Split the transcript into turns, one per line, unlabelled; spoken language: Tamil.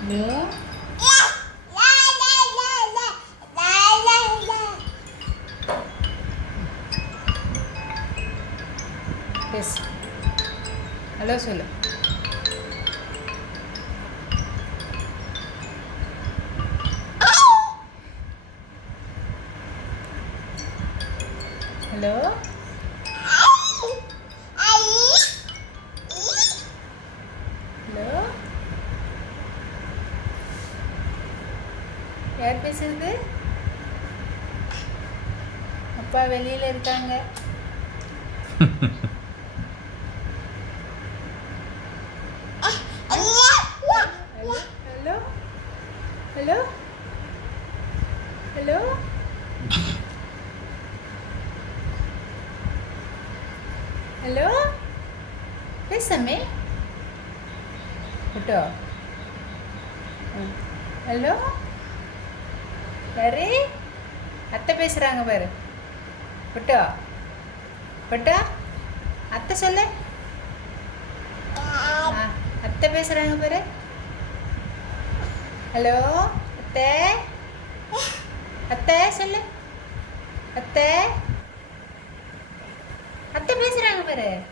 ஹலோ பேசு ஹலோ சொல்லு ஹலோ யார் பேசுறது? அப்பா வெளியில் இருக்காங்க. Hello? Hello? Hello? Hello? Hello பேசாமே. புட்டோ. ஹலோ? யாரு அத்தை பேசுகிறாங்க பாரு. புட்டோ? புட்டோ? அத்தை சொல்லு. ஆ, அத்தை பேசுகிறாங்க பாரு. ஹலோ அத்தை. அத்தை சொல்லு. அத்தை. அத்தை பேசுகிறாங்க பாரு.